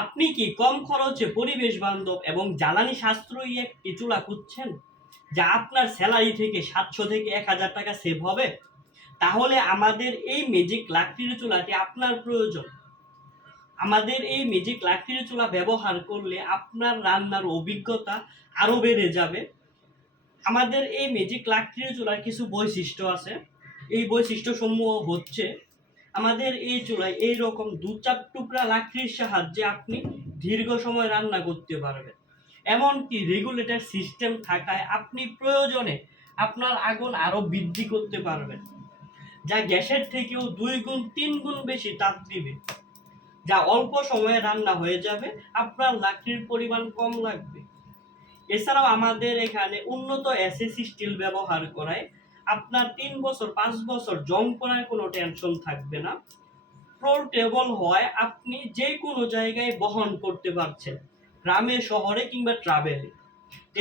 আপনি কি কম খরচে পরিবেশ বান্ধব এবং জ্বালানি সাশ্রয়ী একটি চুলা খুঁজছেন যা আপনার স্যালারি থেকে ৭০০ থেকে ১,০০০ টাকা সেভ হবে? তাহলে আমাদের এই ম্যাজিক লাকড়ির চুলাটি আপনার প্রয়োজন। আমাদের এই ম্যাজিক লাকড়ির চুলা ব্যবহার করলে আপনার রান্নার অভিজ্ঞতা আরও বেড়ে যাবে। আমাদের এই ম্যাজিক লাকড়ির চুলার কিছু বৈশিষ্ট্য আছে। এই বৈশিষ্ট্যসমূহ হচ্ছে, আমাদের এই চুলায় এইরকম ২-৪ টুকরা লাকড়ির সাহায্যে আপনি দীর্ঘ সময় রান্না করতে পারবেন। এমনকি রেগুলেটর সিস্টেম থাকায় আপনি প্রয়োজনে আপনার আগুন আরও বৃদ্ধি করতে পারবেন, যা গ্যাসের থেকেও ২ গুণ ৩ গুণ বেশি তাপ দিবে, যা অল্প সময়ে রান্না হয়ে যাবে, আপনার লাকড়ির পরিমাণ কম লাগবে। এছাড়াও আমাদের এখানে উন্নত এসএসসি স্টিল ব্যবহার করায় আপনার ৩ বছর ৫ বছর জং পড়ার কোনো টেনশন থাকবে না। পোর্টেবল হওয়ায় আপনি যে কোনো জায়গায় বহন করতে পারছেন, গ্রামে, শহরে কিংবা ট্রাভেলে।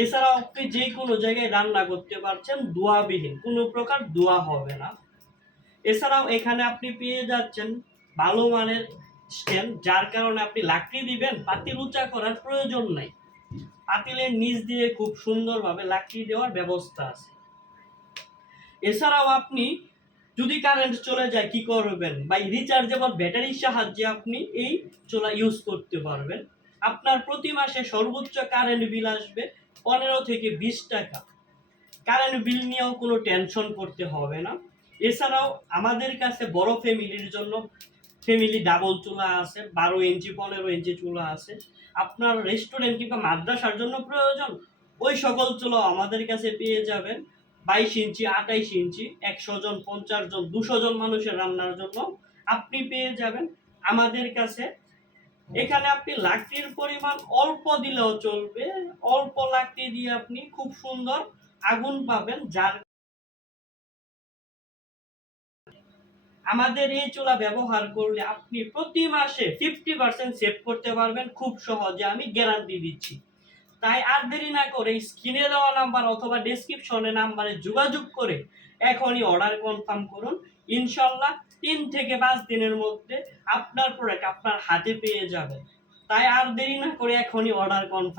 এছাড়াও আপনি যে কোনো জায়গায় রান্না করতে পারছেন ধোঁয়াবিহীন, কোনো প্রকার ধোঁয়া হবে না। এছাড়াও এখানে আপনি পেয়ে যাচ্ছেন ভালো মানের স্ট্যান্ড, যার কারণে আপনি লাকড়ি দিবেন, পাতিল উঁচা করার প্রয়োজন নাই। পাতিলের নিচ দিয়ে খুব সুন্দরভাবে লাকড়ি দেওয়ার ব্যবস্থা আছে। এছাড়াও আপনি যদি কারেন্ট চলে যায় কি করবেন, বা রিচার্জেবল ব্যাটারির সাহায্যে আপনি এই চুলা ইউজ করতে পারবেন। আপনার প্রতি মাসে সর্বোচ্চ কারেন্ট বিল আসবে ১৫ থেকে ২০ টাকা। কারেন্ট বিল নিয়েও কোনো টেনশন করতে হবে না। এছাড়াও আমাদের কাছে বড় ফ্যামিলির জন্য ফ্যামিলি ডাবল চুলা আছে, ১২ ইঞ্চি ১৫ ইঞ্চি চুলা আছে। আপনার রেস্টুরেন্ট কিংবা মাদ্রাসার জন্য প্রয়োজন, ওই সকল চুলা আমাদের কাছে পেয়ে যাবেন। ২২ ইঞ্চি ২৮ ইঞ্চি ১০০ জন ৫০ জন ২০০ জন মানুষের রান্নার জন্য আপনি পেয়ে যাবেন আমাদের কাছে। এখানে আপনি লাকড়ির পরিমাণ অল্প দিলেও চলবে, অল্প লাকড়ি দিয়ে আপনি খুব সুন্দর আগুন পাবেন। যার আমাদের এই চুলা ব্যবহার করলে আপনি প্রতি মাসে 50% সেভ করতে পারবেন খুব সহজে, আমি গ্যারান্টি দিচ্ছি। তাই আর দেরি না করে স্ক্রিনে দেওয়া নাম্বার অথবা ডেসক্রিপশনে নাম্বারে যোগাযোগ করে এখনই অর্ডার কনফার্ম করুন। ইনশাল্লাহ ৩ থেকে ৫ দিনের মধ্যে আপনার প্রোডাক্ট আপনার হাতে পেয়ে যাবেন। তাই আর দেরি না করে এখনই অর্ডার কনফার্ম